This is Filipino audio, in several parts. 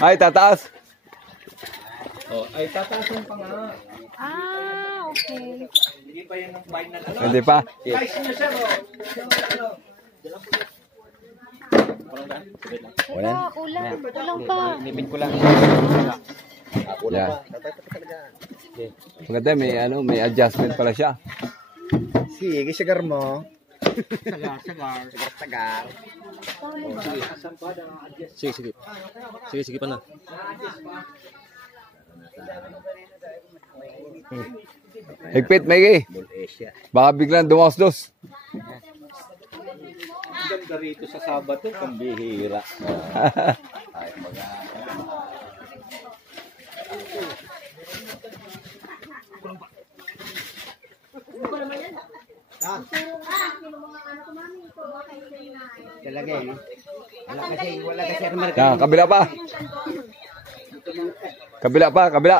Ay, tataas. Oh, ay tataasan pa nga. Okay. Hindi pa yan ang fine na ano. Hindi pa. Guys, na siya, Wala. Kulang pa. Nipin ko lang. Yan. Maganda, may adjustment pala siya. Sige, sagar mo. Sagar. Sige pa na. Higpit, Mikey. Baka biglang dumaos-dos. Ganda rito sa Sabato, pambihira. Ay, mga... Talaga eh. Wala kasi remark. Yan, kabila pa. Kabila pa, kabila.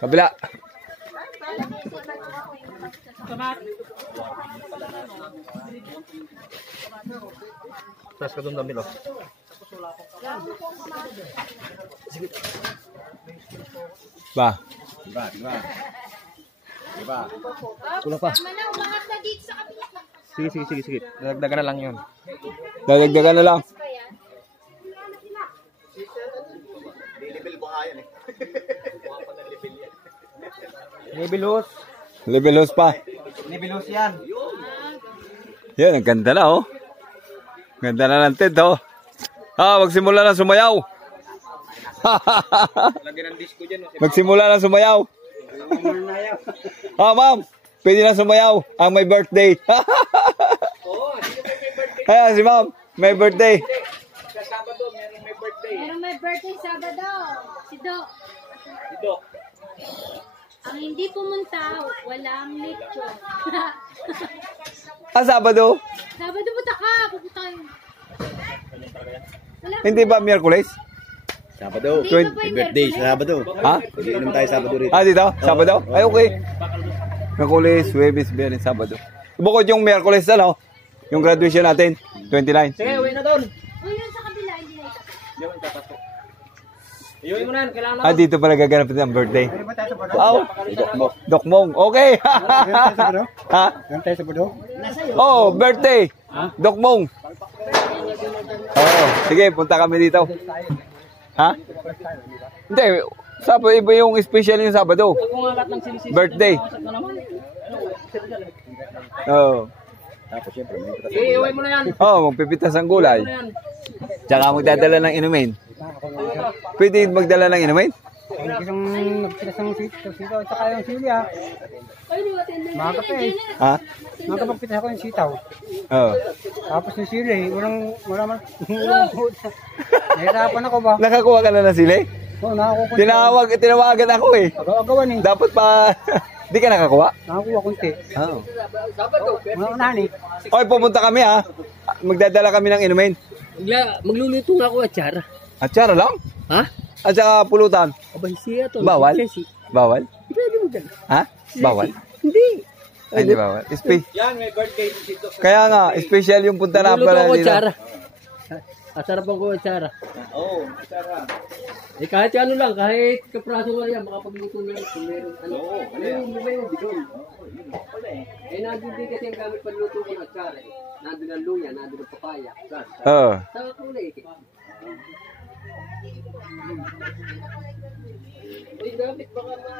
Kabila. Tapos ka doon dami, Ba. Diba? Kulang pa. Sige. Dagdagan na lang yun. Dadagdagan na lang. Level host. Level host pa. Level host yan. Yan, ang ganda na, oh. Ganda na ng tent, oh. Magsimula na sumayaw. Lagyan ng disco dyan. Magsimula na sumayaw. Ma'am, pwede na sumayaw ang may birthday. Ayan, si ma'am, may birthday. Sa Sabado, meron may birthday. Meron may birthday Sabado. Si Do. Dito. Ang hindi pumunta, walang lechon. Sabado. Sabado punta ka. Pupunta kayo. Wala. Hindi ba Miyerkules? Sabado. Hindi ba yung Birthday sa Sabado. Ha? Inom tayo Sabado rito. Dito? Sabado? Ay, okay. Miyerkules, Huwebes, Biyernes, Sabado. Bukod yung Miyerkules, ano? Yung graduation natin, 29. Sige, uwi na doon. Uy, yun sa kabila, hindi na ito. Hindi mo itapato. Iuwi mo na, kailangan na. Dito pala gaganapin ang birthday. Wow. Dokmong. Okay. Ha? Inom tayo Sabado. Oh, birthday. Dokmong. Sige, punta kami dito. Ha? Hindi, Sabado, iba yung special yung Sabado. Birthday. Oh. Tapos syempre, may pitas. Iuwi mo na yan. Magpipitas ang gulay. Tsaka magdadala ng inumin. Pwede magdala ng inumin? Isang nagpitas ng sito, at saka yung sili ha. Mga kape eh. Ha? Mga kapagpitas ako yung sitaw. Oh. Tapos yung sili, wala man. Nahirapan ako ba? Nakakuha ka na ng sili? Oo, nakakuha. Tinawagan ako eh. Agaw-agawan eh. Dapat pa... Di ka nakakuha? Nakakuha kunti. Oo. Mga unahan eh. Oy, pumunta kami ha. Magdadala kami ng inumin. Magluluto nga ako at tsara. Atsara lang? Ha? At saka pulutan. Abay siya to. Bawal? Sesi. Bawal? Pwede mo dyan. Ha? Bawal? Hindi. Ay, hindi bawal. Yan, may birthday dito. Kaya nga, special yung punta na Magluluto pala ako at dito. tsara. Asarapan ko at tsara. Oo, Sara. Kahit ano lang, kahit kapraso nga yan, makapagluto na lang kung meron. Ano? Yung bidon. Nandun din kasi ang gamit pagluto ko ng tsara. Nandun ang luya, nandun ang papaya. Oo. Sa kulay. Ay, gamit baka ma...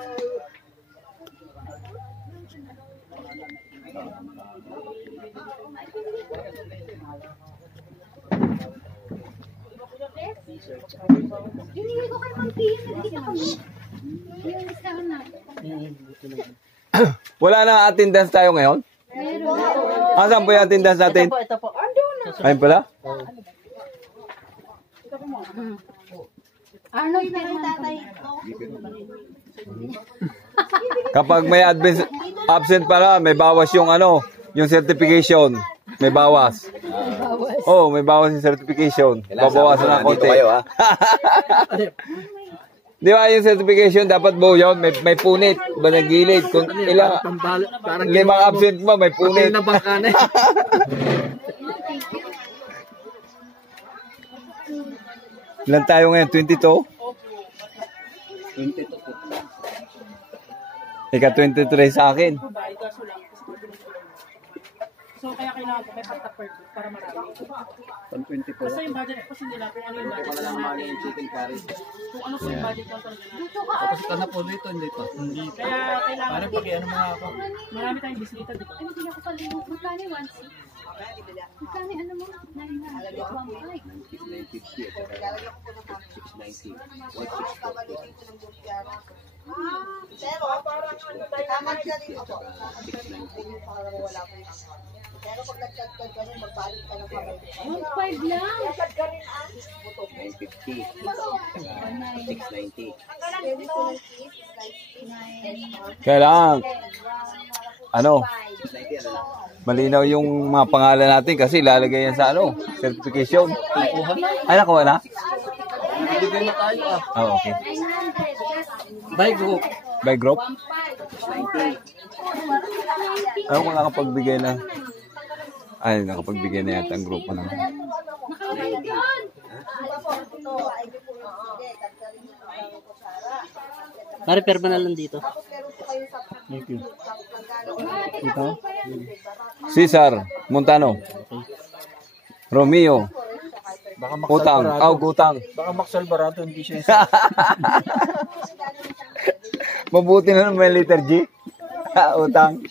Hindi ko kayo pang-PM. Nagkita kami. Yung listahan natin. Wala na attendance tayo ngayon? Meron. Saan po yung attendance natin? Ito po. Ayun pala? Arnold, pero tatay. Kapag may absent pala, may bawas yung yung certification. May bawas. May bawas yung certification. Babawasan ng konti. Di ba yung certification, dapat buo yun, may punit. Ba ng gilid? Kung ilang, Parang 5 absent mo, may punit. na bangka na Ilan tayo ngayon? 22? 22 po. Ika 23 sa akin. So, kaya kailangan ko may pagtapper para marami. 120 po. Kasi yung budget, kasi nila kung ano yung budget lang natin. Kung ano po yung budget lang talaga. Tapos ito na po dito, hindi pa. Hindi pa. Kaya kailangan. Paano pag ano mga ako? Marami tayong bisita dito. Ay, hindi ako pala. Magkano yung 1C? Magkano yung ano mo? 900. 950 at saka 690. 160. Pero, tama na rin ako. Pero pag nagkagkag ka rin, magbalik ka ng kamay. 1.5 lang. 950. Saka 690. Kailangan, ano, 690 ano lang. malinaw yung mga pangalan natin kasi ilalagay yan sa ano, certification. Ay, nakuha na? Bigay na tayo ah. Oh, okay. 900. By group. By group? 690. Ano kung nakapagbigay na? Ay, nakapagbigay na yata ang grupo na. Nakalagay doon. Pare, perma na lang dito. Thank you. Cesar Montano. Romeo. Baka Utang. Utang. Baka Max Alvarado, hindi siya. Mabuti na naman may letter G. Utang.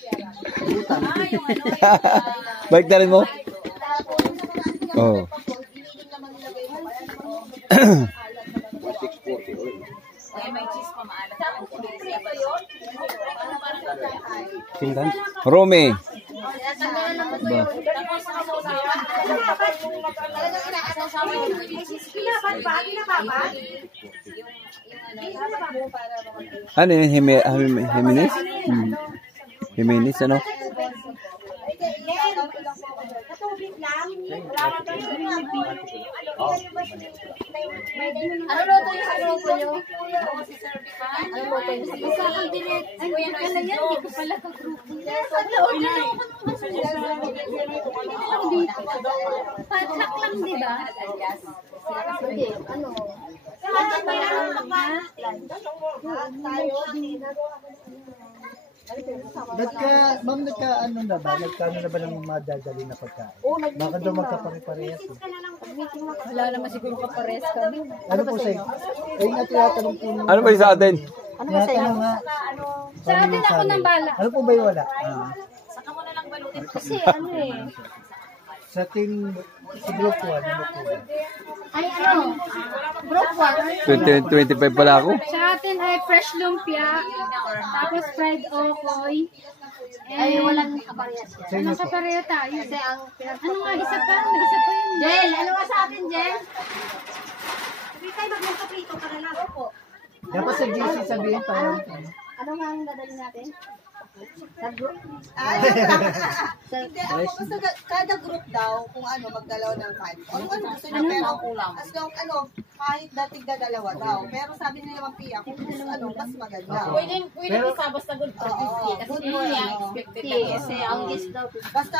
Balik na rin mo? Oo. 640. Tingnan. Romy. Ano yun? Jimenez? Jimenez, ano? Ano luto yung sa grupo nyo? Ano luto yung sa grupo? Sa akin direct. Ay, hindi pala yan. Hindi ko pala ka-grupo. Patlak lang, di ba? Hindi. Ano? Ma'am, ano na ba? Nagkano na ba ng madadali na pagkain? Baka daw magkapare-parehas. Wala naman siguro kapares kami. Ano po sa'yo? Ay, nga tinatanong po nung... Ano ba yung sa atin? Tinatanong nga. Sa atin ako ng bala. Ano po ba yung wala? Kasi ano eh. Sa team, si group 1, ano po ba? Ay ano? Group 1. 25 pala ako. Sa atin ay fresh lumpia. Tapos fried okoy. Ay walang kaparehas yan. Walang kapareho tayo. Kasi ang ano nga isa pa? May isa pa yun. Jel, ano nga sa atin, Jel? Hindi tayo magmagkaprito para lang. Opo. Dapat sa GC sabihin pa. Ano nga ang dadali natin? Sa group? Hindi, ako gusto kada group daw, kung ano, magdalaw ng card. Ano gusto nyo, pero as long, kahit dating dadalawa daw. Pero sabi nila naman, Pia, kung gusto, mas maganda. Pwede isa basta good for 50. Kasi hindi expected kasi ang guest daw. Basta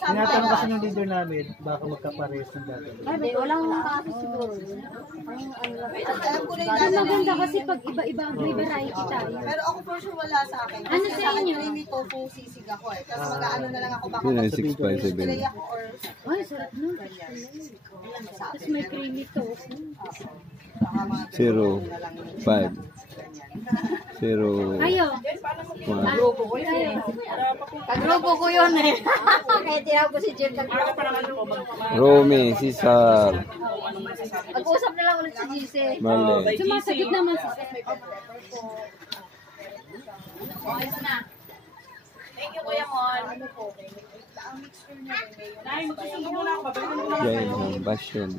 sabi Tinatanong kasi ng leader namin, baka magkaparehas ng dadali. Hindi, walang nakakasi siguro. alam ko rin Ang na maganda kasi pag iba-iba, may variety tayo. pero ako for sure wala sa akin. Ano Kasi sa sa akin inyo? creamy tofu sisig ako eh. Tapos mag-ano na lang ako baka Yun ay mag-pilay 657. ako or Ay, sarap nun. Tapos may creamy tofu. 05. 0. Ayo. Kagrupo ko yun eh. Kaya tinawag ko si Jim. Romy, Cesar. Mag-usap na lang ulit si GC. Marlene. Sumasagot naman si Sir. Thank you, Kuya Mon. Jane, Bastion.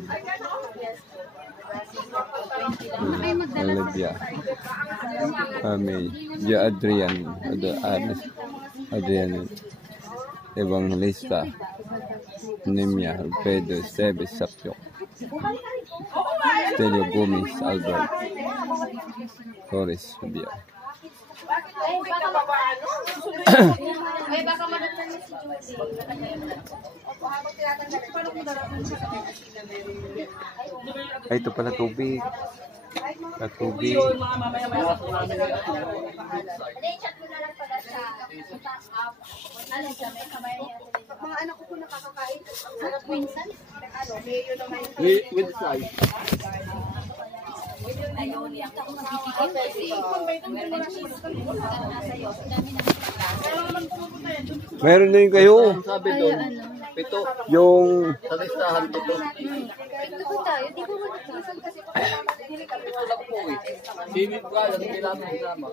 Olivia. Kami. Jo Adrian. Adrian. Evangelista. Nemia. Pedro. Esteves. Sapyok. Stelio Gomez. Albert. Torres. Fabio. Ay, baka madala niya si Judy. habang tinatanggalan, paano kung darating siya sa may asin na meron? Ay, ito pala tubig. Tubig. Hindi, chat mo na lang pala sa ano siya, may kamay niya. Mga anak ko po nakakakain. Sarap minsan. Ano, mayo naman. With fly. Ayun, yung ako magkikita kasi meron ng cheese. Nasa iyo. Dami na Meron din kayo. Sabi doon, pito. Yung Sa listahan to. Ito tayo, di ba magkakasan kasi Ito lang po eh. Sinip ka, lang kailangan kasama.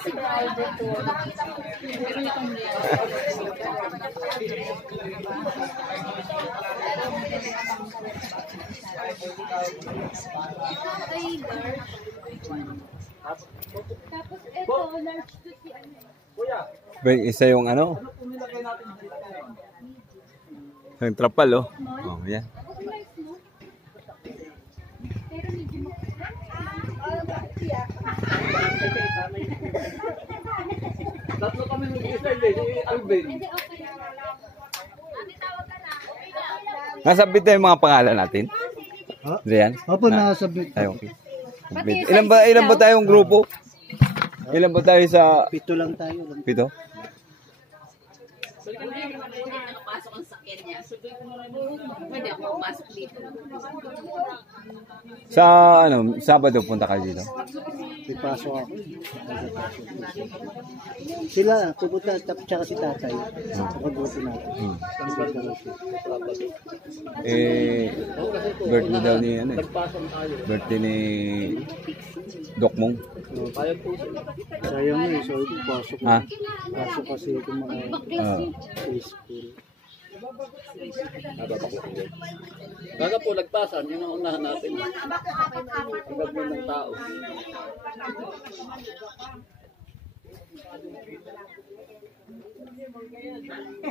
si Bride to. Tapos ito, large to si ano. isa yung ano. Yung trapal, oh. Oh, yan. Tatlo kami mag-isa eh, si Alvin. Nasabit na yung mga pangalan natin. Ha? Riyan? Opo, nasabit. Ay, okay. Complete. Ilan ba tayong grupo? Ilan ba tayo sa Pito lang tayo. pito? Nakapasok ang sakyan niya. Pwede ako pasok dito. Sa ano, Sabado punta kayo dito. Ipasok ako. Sila, pupunta, tsaka si tatay. Pag-grupo natin. Birthday daw ni ano eh. Birthday ni Doc Mong. Sayang na eh. Sorry kung pasok. Ha? Pasok kasi itong mga school. Baga po nagpasan, yun ang unahan natin. Agad mo ng tao.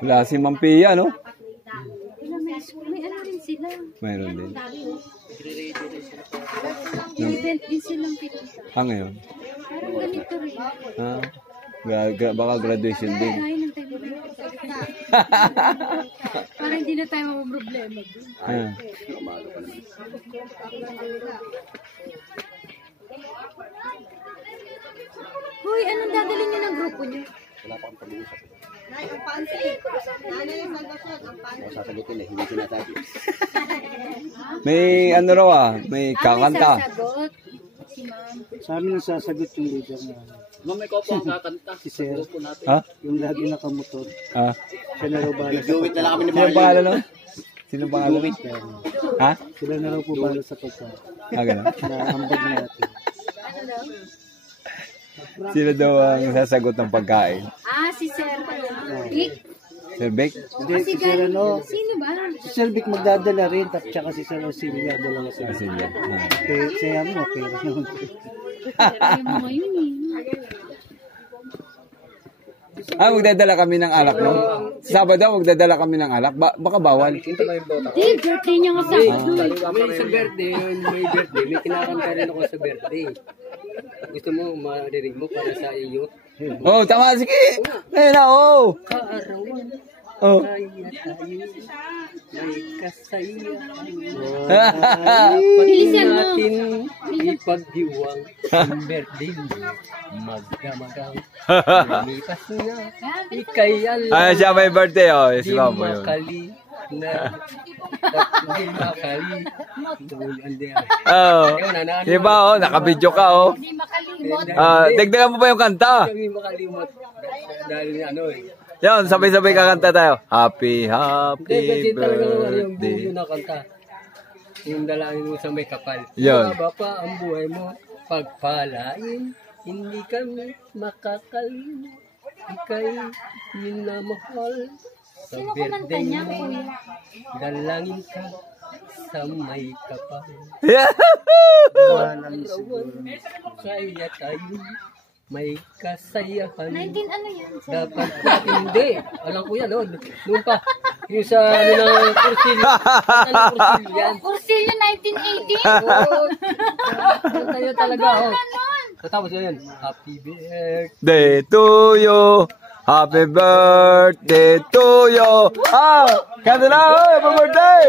Wala si Mampia, no? May ano rin sila. Mayroon din. Event din silang pinunta. Ngayon. Parang ganito rin. Baka graduation din. Ay, nang tayo parang hindi na tayo problema. Hoy, anong dadalhin niyo ng grupo niyo? Wala pa akong pag-uusap. Nay, ang pansi. Nanay yung salvation, ang pansi. Sasagutin eh, hindi sinasabi. May ano raw may kakanta. May sasagot. Si ma'am. Sa amin ang sasagot yung leader na Ma'am, may kopo ang kakanta. si Sir. Grupo natin. Ha? Yung lagi nakamotor. Siya na raw bahala sa Gawit na lang kami ni Sino pangalan no? Sino pangalan? Ha? Sila na raw po bahala sa pagkain. Ganun. Na ambag natin. Sino daw ang sasagot ng pagkain? Si Sir Vic. Sir Beck? Hindi, si Sir ano, Sino ba? si Sir Vic magdadala rin, tsaka si Sir Osilia, dalawa sila. Silya. Kaya mo, pera naman. Ay, mo ngayon eh. Magdadala kami ng alak, no? Sabado, magdadala kami ng alak. Baka bawal. Di, birthday niya nga sa May isang birthday, may birthday, may kinakanta rin ako sa birthday. Gusto mo, marinig mo para sa iyo? Oh, tama, sige. Ngayon na, oh. Kaarawan, Oh. kaya tayo, may kasayahan. Bilisan mo. Natin ipagdiwang ang birthday mo, magdamagang. Lumipas na, ikay alam. Ay, siya may birthday, oh. Yes, Di ma'am, yun. makali na. Di makali. Oh. Diba, oh, nakabidyo ka, oh. Hindi makalimot. Dagdagan mo pa yung kanta. Hindi makalimot. Dahil ano eh. Yan, sabay-sabay kakanta tayo. Happy, Hindi, happy kasi talaga yung birthday. buyo na kanta. Yung dalangin mo sa may kapal. Yun. Haba pa ang buhay mo, pagpalain, hindi kami makakalimot. Ika'y minamahal sa Sino kumanta birthday niya, mo. kuya? Dalangin ka sa may kapal. Walang siguro. Kaya tayo may kasayahan. 19 ano yan? Dapat hindi. Alam ko yan, no? Noon pa. Yung sa ano ng kursil. Kursil yan. Cursillo 1980? Oo. Tayo talaga, oh. Ganon. Tapos yun. Happy birthday. Day to you. Happy birthday to you. Ah, kanta na, happy birthday.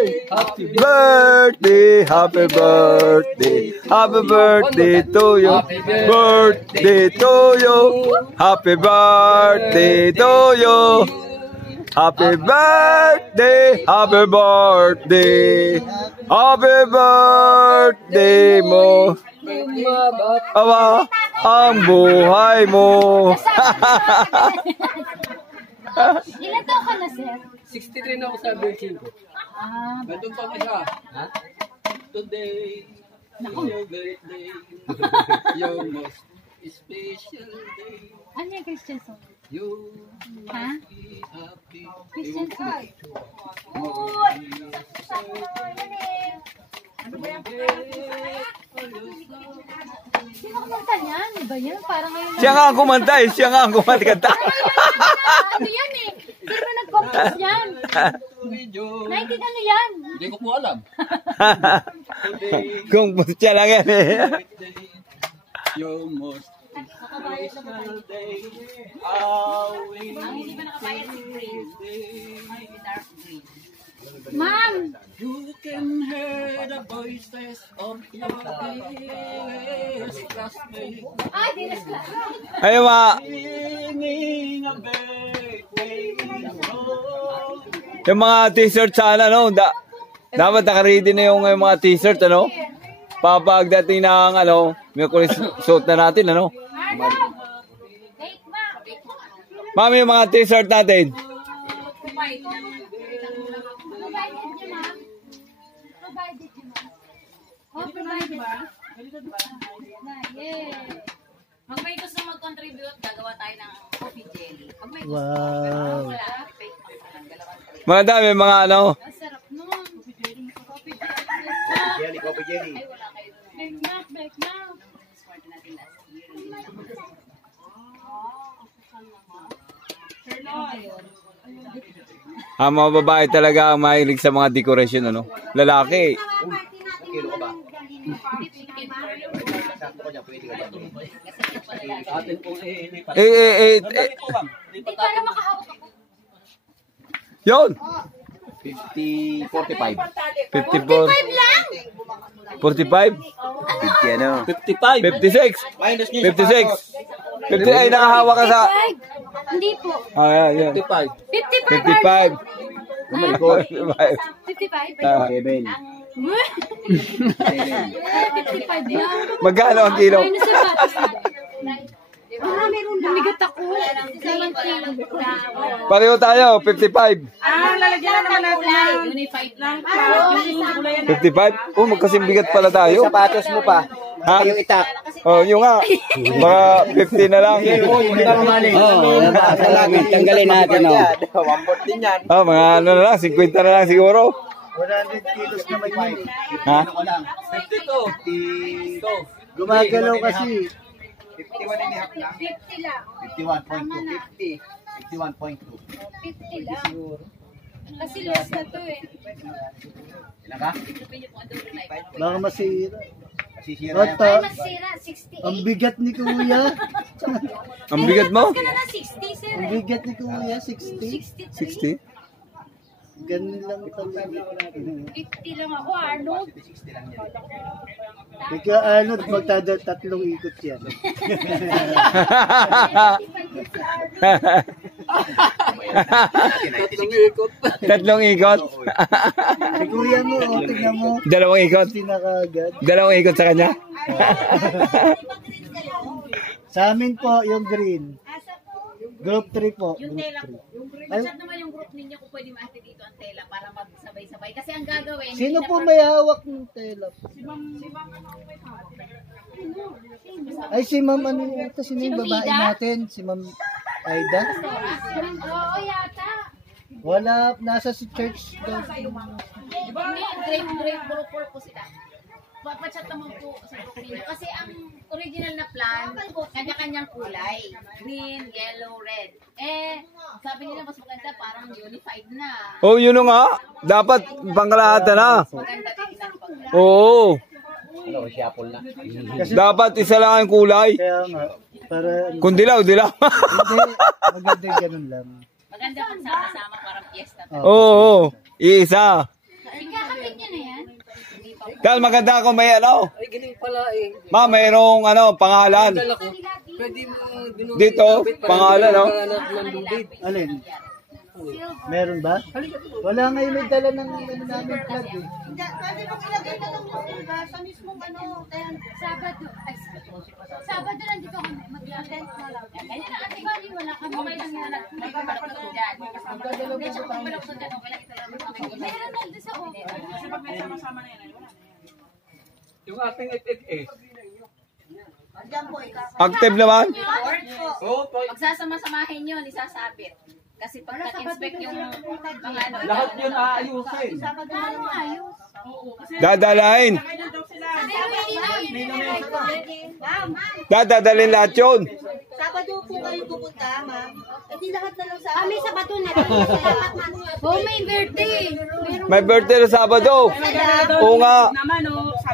Birthday, happy birthday. Happy birthday to you. Birthday to you. Happy birthday to you. Happy birthday, happy birthday. Happy birthday mo. Aba, ang buhay mo. Ilan taon ka na, sir? 63 na ako sa birthday ko. Nandun pa isa. Ha? Today, your birthday, your most special day. Ano yung Christian song? You Ha? be happy. Christian song. Sino kumanta niyan? Iba yan? Parang ngayon Siya nga ang kumanta eh. Siya nga ang kumanta. ano yan eh? Sino na nag-compose yan? 19 ano yan? Hindi ko po alam. Kung siya lang yan eh. Your most special day. Always. Hindi ba nakabayad si Green? Ma'am! You can hear the voices of your dearest classmates Ay, di na sila. Ayun mga, singing a birthday song. yung mga t-shirt sana, no? Dapat naka-ready na yung mga t-shirt, ano? Papagdating ng, ano, Mercury suit na natin, ano? Wait, ma'am. Mami, yung mga t-shirt natin. Provided niyo, ma'am. Provided niyo, ma'am. Oh, provided ba? Yeah. Pag may gusto mag-contribute, gagawa tayo ng coffee jelly. Pag may gusto, Wow. wala, fake pang talang dalawang tray. Mga dami, mga ano. Ang sarap nun. Coffee jelly. Jelly, coffee jelly. Ay, wala kayo doon. Bake na, bake na. Discard natin last year. Ang mga babae talaga ang mahilig sa mga decoration, ano? Lalaki. Kilo ka ba? Sakto ko niya, pwede ka ba? Sa atin pong ilipat. Eh. Hindi para makahawak ako. Yun. 50, 45. 54. 45? 50 ano? 55. 56. Minus nyo 56. 50 ay nakahawa ka sa... Hindi po. Ah, yan. 55. 55. 55. 55. 7. 55 lang. Magkano ang kilo? Ay, nasa batas na. Lumigat ako. 17. Pareho tayo, 55. Lalagyan na naman natin ng unified lang. 55? Oh, magkasing bigat pala tayo. Sapatos mo pa. Ha? Yung itak. Oh, yung nga. Mga 50 na lang. Sa langit, tanggalin natin. Wambot din yan. Oh, mga ano na lang, 50 na lang siguro. 100 kilos na may hili. Ha? Ano ko lang? 52. Gumagalaw kasi. 51 and a half lang. 50 lang. 51.2. 51.2. 50 lang. Kasi less na to eh. Ilan ka? Baka masira. Masisira yan. Ata, Ay, masira. 68. ang bigat ni Kuya. Ang bigat mo? Ka na na 60, sir. Ang bigat ni Kuya, 60. 63. 60? Ganun lang talaga. 50 lang ako, Arnold. 60 lang yan. Ika ano, magtatatlong ikot yan. Tatlong ikot? Si Kuya mo, tingnan mo. Dalawang ikot? Sinakagad. Dalawang ikot sa kanya? Sa amin po, yung green. Group 3 po. Yung Group tela 3. po. Chat naman yung group ninyo kung pwede maati dito ang tela para magsabay-sabay. Kasi ang gagawin, Sino hindi po na- may hawak ng tela? Ay, si Ma'am, ano ito? Sino yung babae natin? Si Ma'am Aida? Oo, yata. Wala, nasa si church daw. Grape group po sila. Papachat naman po sa group ninyo. Kasi ang original na plan, kanya-kanyang kulay. Green, yellow, red. Eh, sabi nila mas maganda, parang unified na. Oh, yun nga. Dapat pangkalahatan na. Maganda din ang pag- Oo. Ano, si Apple na. Dapat isa lang ang kulay. Kaya nga. Para, Kung dilaw, dilaw. hindi, maganda yung ganun lang. Maganda pag sama-sama parang fiesta. Oo, iisa. Ikakapit niya na yan. Dahil maganda kung may ano. Ay, ganun pala eh. Ma, mayroong ano, pangalan. Dala ko. Pwede mo dinugin. Dito, pangalan, no? Alin? Meron ba? Wala ngayon may dala ng ano namin flag eh. Hindi, pwede mong ilagay na lang sa mismong ano, Sabado. Ay, Sabado lang dito kami. Mag-attend na lang. Ganyan na, ate Bali, wala kami. Okay lang yan. May balok dyan. Hindi, tsaka may balok dyan. Okay lang ito lang. Meron lang doon sa office. Kasi pag may sama-sama na yan, ay wala. Yung ating FFA. Diyan po, ikakapit. Active naman. Oo, po. Magsasama-samahin yun, isasabit. Kasi pag na-inspect yung mga ano. Lahat yun aayusin. Paano ayos? Dadalahin. Pero hindi na. Dadalhin lahat yun. Sabado po kayo pupunta, ma'am. Hindi lahat na lang sa Kami sa bato na. Oh, may birthday. Meron May birthday na Sabado. Oo nga.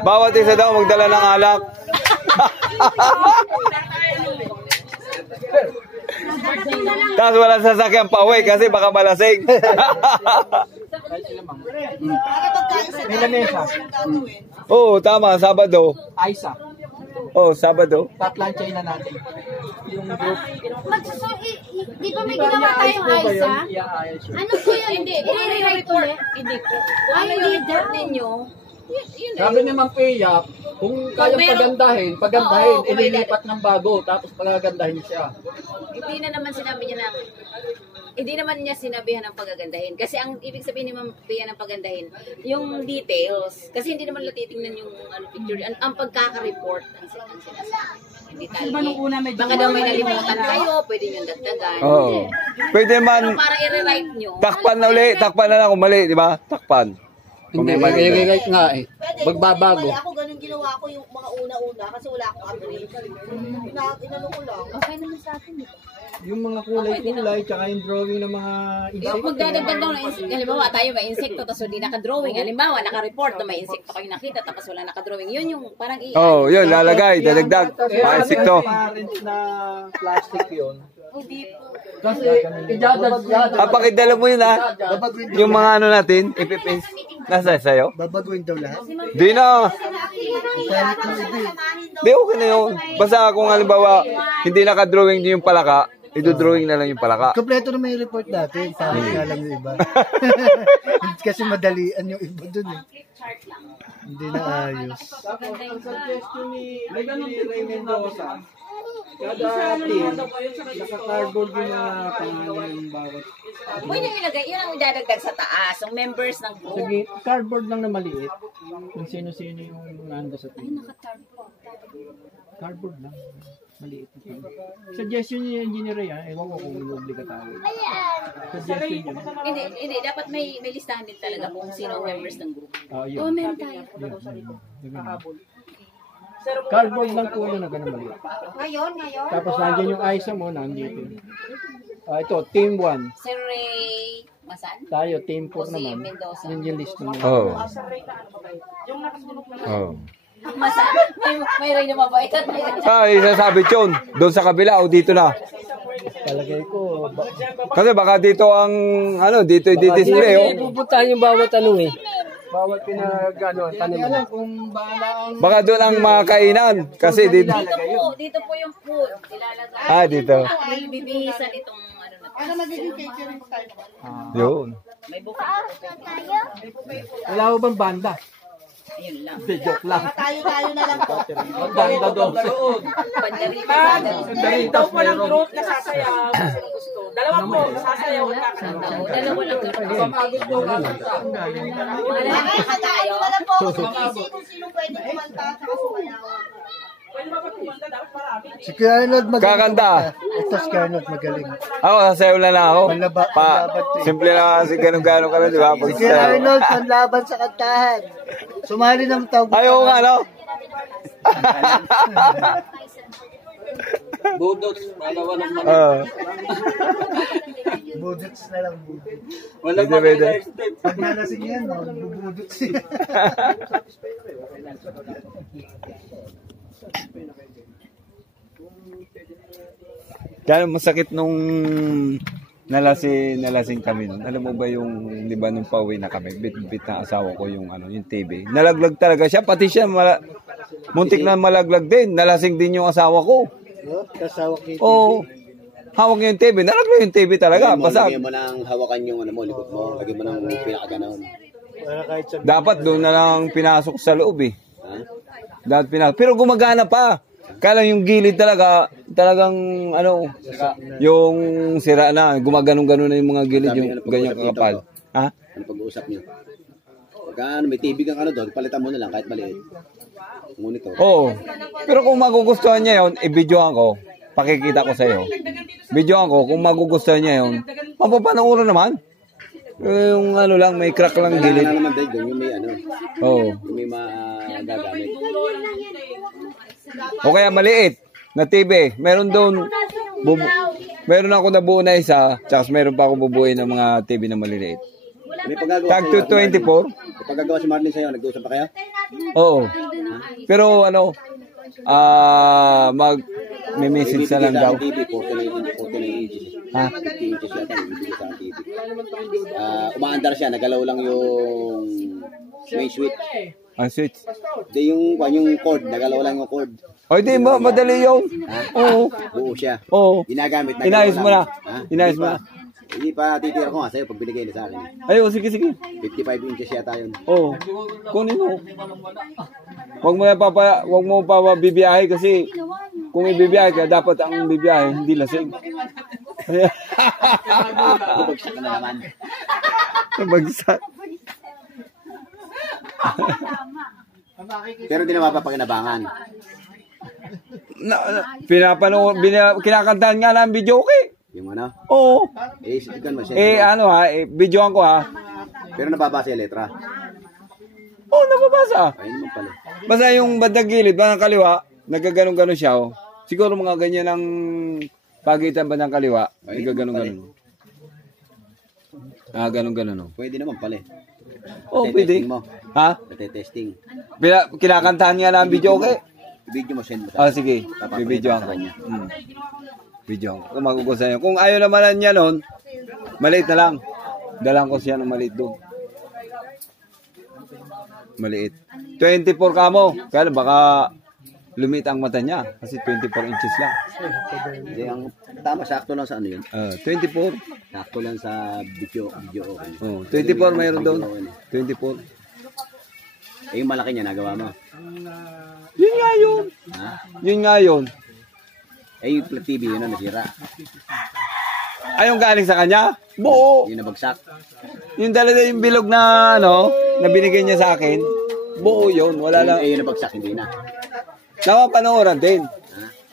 Bawat isa daw magdala ng alak. Tapos walang sasakyan pa uwi kasi baka malasing. Para pagkain sa lamesa. gagawin. Oo, tama. Sabado. Aisa. Oo, Sabado. Tatlanchay na natin. Yung group. Di ba may ginawa tayong Aisa? Iaayos yun. Ano po yun? Hindi. I-rewrite ulit? Hindi po. Ay, Ano yung hindi report daw. ninyo? Yun eh. Sabi naman Pia, kung kayang meron- pagandahin, Oo, kung may ililipat ng bago, tapos pagagandahin siya. Hindi na naman sinabi niya na, hindi naman niya sinabihan ng pagagandahin. Kasi ang ibig sabihin ni Ma'am Pia ng pagandahin, yung details. Kasi hindi naman nila titingnan yung ano, picture. Ang pagkaka-report ang sinasabi. Hindi tayo. Baka daw may nalimutan kayo, pwede nyo dagdagan. Oo. Pwede Pero man para i-rewrite nyo. takpan na uli. Takpan na lang kung mali, di ba? Takpan. Kung Hindi, may mali. mag-rewrite nga eh. Pwede, Magbabago. kung ako ganun ginawa ko yung mga una-una kasi wala akong upgrade. Inano ko lang. Okay naman sa atin. Yung mga kulay-kulay, tsaka yung drawing ng mga Yung magdadagdag daw ng insekto, halimbawa tayo may insekto tapos hindi naka-drawing. Halimbawa, naka-report na may insekto kayo nakita tapos wala naka-drawing. Yun yung parang Oo, yun. Lalagay. Dadagdag. Mga insekto. transparent na plastic yun. Kasi idadagdag. Pakidala mo yun, ha? Babaguhin daw, Yung mga ano natin, ipipins. Nasa sa'yo? babaguhin daw lahat. Di na. Palit mo ito eh. Di, okay na yun. Basta kung halimbawa, hindi naka-drawing niyo yung palaka, idodrawing na lang yung palaka. Kompleto na may report natin. Parang nga lang yung iba. Kasi madalian yung iba dun eh. Hindi na ayos. Ang suggestion ni Ray Mendoza, kada team, naka-cardboard yung pangalan ng bawat. Pwede nyo ilagay, yun ang idadagdag sa taas, yung members ng group. Sige, cardboard lang na maliit. Kung sino-sino yung nando sa team. Cardboard lang. Maliit. Suggestion niya yung engineer yan. Ewan ko kung obligatory. Suggestion niya. Hindi, dapat may listahan din talaga kung sino ang members ng group. Yun. Oh, meron tayo. Cardboard lang po yun na ganun maliit. Ngayon. Tapos nandiyan yung ISO mo, nandito. Ito, team 1. Si Ray Masan? Tayo, team 4 O si naman. Mendoza? Yun yung list mo. Oo. Oo. Masan? May Ray na mabait at may Isasabit yun. Doon sa kabila o dito na. Palagay ko. Kasi baka dito ang, ano, dito i-display, oh. Pupuntahan yung bawat ano eh. Bawat pinag-ano, tanim. Alam kung bahala ang... Baka doon ang mga kainan. Kasi dito. Dito po yung food. Ilalagay. Ah, dito. May bibihisan itong ano na. Ano magiging catering style? Yun. May buffet. Wala ko bang banda? Ayun lang. Joke lang. Tayo na lang po. Banda doon. Pandarita. Daw po lang group na sasayaw. Dalawa po, sasayaw. Dalawa lang. Pamagod mo ka. Tayo na lang po. Kung sino pwede kumanta at sumayaw. Pwede ba pagkumanda? Dapat marami. Si Kuya Arnold magaling. Kakanta. Ito si Kuya Arnold magaling. Ako, sasayaw na ako. Panlaban to eh. Simple na kasi ganun-ganun ka na, di ba? Si Kuya Arnold, panlaban sa kantahan. Sumali ng tawag. Ayaw nga, no? Budots, malawa ng Budots na lang. Budots. Walang Pwede. Pag nalasing yan, bubudots yan. Kaya masakit nung nalasing kami nun. Alam mo ba yung, di ba, nung pauwi na kami, bit na asawa ko yung, yung TV. Nalaglag talaga siya, pati siya, muntik na malaglag din. Nalasing din yung asawa ko. Kasawak yung Oo. Hawak niya yung TV. Nalaglag yung TV talaga. Basag. Lagyan mo nang hawakan yung likod mo. Lagyan mo nang pinakaganon. Dapat doon na lang pinasok sa loob eh. Dapat pinasok. Pero gumagana pa. Kaya lang yung gilid talagang yung sira na. Gumaganong-ganon na yung mga gilid, yung ganyan kakapal. Ha? Ano pag-uusap niyo? Pagka may TV kang doon, palitan mo na lang kahit maliit. Monitor. Oo. Pero kung magugustuhan niya yun, i-videoan ko. Pakikita ko sa iyo. Videoan ko, kung magugustuhan niya yun, mapapanoorin naman. Yung lang, may crack lang gilid. Kailangan naman dahil doon, yung may Oo. yung may magagamit. O kaya maliit na TV. Meron doon, meron ako nabuo na isa, tsaka meron pa ako bubuuin ng mga TV na maliliit. May pagagawa Tag 224. May pagagawa si Marlene sa'yo, nag-uusap pa kaya? Oo. Pero may-message na lang daw. TV, 49 inches. Ha? 50 inches yata, ibigay sa TV. Umaandar siya, nagalaw lang yung main switch. Ang switch. Hindi yung cord, nagalaw lang yung cord. O di ba, madali yun. Oo. Buo siya. Oo. Ginagamit na. Inayos mo na. Ha? Inayos mo na. Hindi pa titira ko nga sa'yo pag binigay na sa akin. Ayun, sige. 55 inches yata yun. Oo. Kunin mo. Huwag mo pa bibiyahe kasi kung ibibiyahe ka, dapat ang bibiyahe, hindi lasing. Bagsak na naman. Bagsak. Pero hindi na mapapakinabangan. Kinakantahan nga ng video, okay? Yung ano? Oo. Videoan ko ha. Pero nababasa yung letra. Oo, nababasa. Ayun mo pala. Basta yung bandang gilid, bandang kaliwa, nagkaganon-ganon siya. Oh. Siguro mga ganyan ang pagitan bandang kaliwa, nagkaganon-ganon. Ganon-ganon. Oh. Pwede naman pala. Oo, pwede. Mo. Ha? Testing. Kinakantahan nga ng video, okay? Video mo, send mo sa sige. Bibidyoan ko. Video ko. Kung magugustuhan niyo. Kung ayaw naman niya nun, maliit na lang. Dalang ko siya ng maliit doon. Maliit. 24 kamo. Kaya baka lumit ang mata niya. Kasi 24 inches lang. Hindi, ang tama, sakto lang sa ano yun? 24. Sakto lang sa video okay. 24 mayroon doon. 24. Yung malaki niya, nagawa mo? Yun nga yun. Ha? Yun nga yun. Yung flat TV, yun na nasira. Yung galing sa kanya? Buo. Yung nabagsak. Yung talaga yung bilog na na binigay niya sa akin. Buo yun. Wala lang. Yung nabagsak, hindi na. Napapanooran din.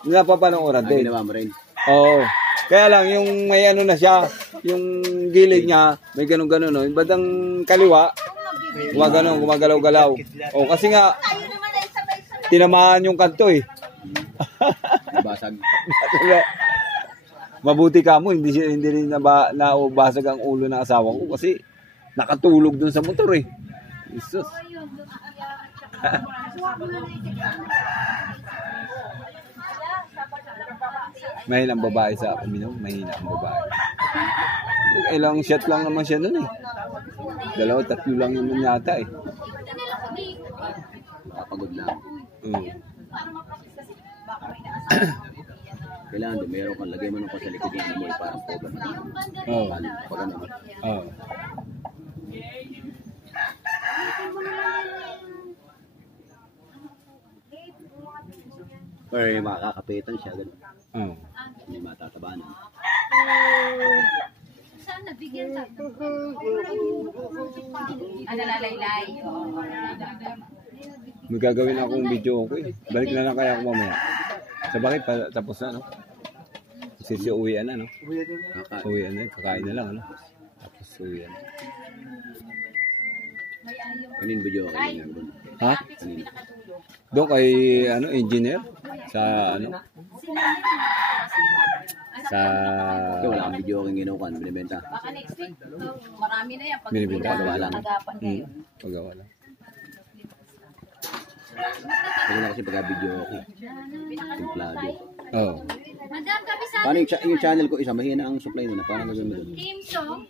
Napapanooran din. Ginawa mo rin. Oo. Kaya lang, yung may na siya, yung gilid niya, may ganun-ganun, no? Yung bandang kaliwa, gumagalaw-galaw. O, kasi nga, tinamaan yung kanto eh. Basag. Mabuti ka mo, hindi rin nabasag ang ulo ng asawa ko kasi nakatulog dun sa motor eh. Jesus. Mahina ang babae sa uminom, mahina ang babae. Ilang shot lang naman siya nun eh. 2-3 lang naman yata eh. Kapagod lang. Kailangan din, mayroon kang lagay mo nung sa likod yung amoy, parang program na. Pag ano. Or yung makakapitan siya, gano'n. Hindi matatabanan. Sana bigyan sa Nalalaylay. May gagawin akong video ko eh. Balik na lang kaya ako mamaya. Sa bakit tapos na, no? Kasi uwian na, no? Uwian na, kakain na lang, no? Tapos uwian na. Kanin video ako yun. Ha? Doon kay, engineer? Sa, Sa... Ito, wala kang video kang ginawa, binibenta. Baka next week, marami na yan. Pag Binibenta. Pagawa lang. Agapan kayo. Pagawa lang. Kasi na kasi pagka-video okay. Templado. Oo. Madam, kami sa Paano yung channel ko isa, mahina ang supply nila. Paano gagawin mo doon? team song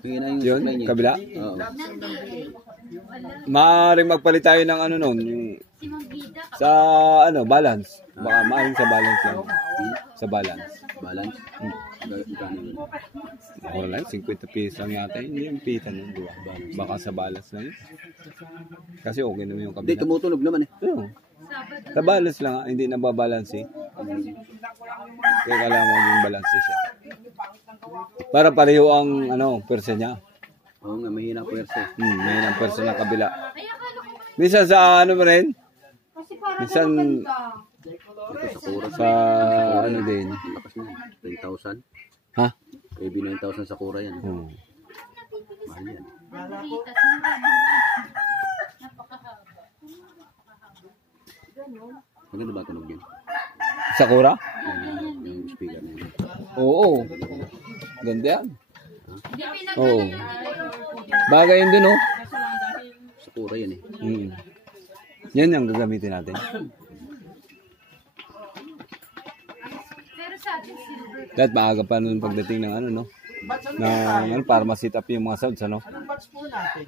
Mahina yung Yun, supply niya. kabila. Oo. ng DA. Maaaring magpalit tayo ng ano nun, yung Si Mang Gida. sa ano, balance. Baka maaaring sa balance lang. Sa balance. Balance. Magkano yun? Ako lang, 50 pesos lang yata. Hindi yung pita nun, di ba? Baka sa balance lang yun. Kasi okay naman yung Hindi, kabila. tumutunog naman eh. Oo. Sa balance lang, hindi nababalance eh. Kaya kailangan maging balance siya. Para pareho ang ano, persa niya. Oo nga, mahina ang pwersa. May ng persa na kabila. Minsan sa ano mo rin? Minsan Ito sa kura. sa ano din. Ang lakas na. 9,000. Ha? AB 9,000 sa kura yan. Hmm. Mahal yan. Maganda ba tunog yun? Sakura? Yung speaker na yun. Oo. Ganda yan. Hindi Oo. Bagay yun dun, oh. Sa kura yan eh. Yan yung gagamitin natin. Pero sa atin silver. Dahil maaga pa nun pagdating ng ano, no? Na, ano, para ma-sit up yung mga sounds, ano? Anong batch po natin?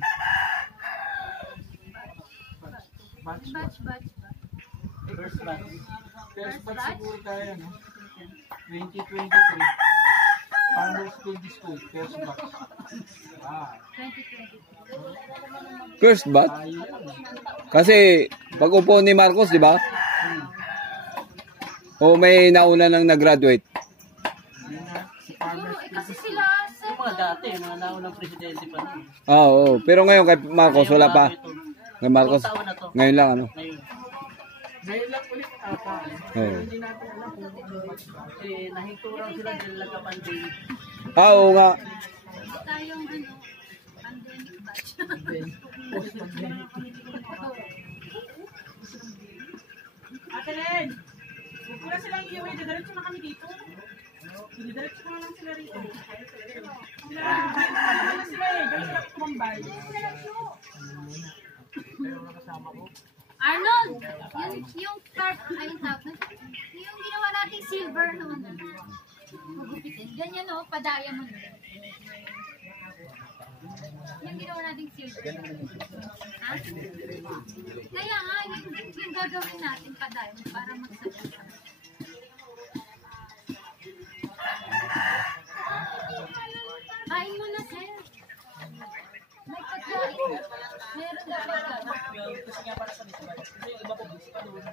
Batch. First batch. First batch siguro tayo, no? 2023. Farmers School School. First batch. Ah. 2020. First batch? Kasi, pag upo ni Marcos, di ba? O may nauna nang nag-graduate. Siguro, kasi sila sa Mga dati, mga naunang presidente pa na. Oo. Pero ngayon kay Marcos, wala pa. Kay Marcos, ngayon lang, ano? Ngayon lang ulit ata. Oo. Hindi natin alam kung kasi nahinturang sila dahil nagka-pandemic. Oo nga. tayong ano, pandemic batch. Ate Len, huwag ko na silang iuwi. Diretso na kami dito. Diretso na lang sila rito. Sila na sila eh. Diretso na tumambay. Arnold, yung carp, ay yung tawag na, yung ginawa nating silver noon. Magupitin. Ganyan o, pa-diamond. Yung ginawa nating silver. Ha? Kaya nga, yung gagawin natin pa-diamond para magsaya. Kain mo na, sir. May pagkain. Meron dapat ka. Kasi nga para sa mismo. Kasi yung iba po, busy pa doon.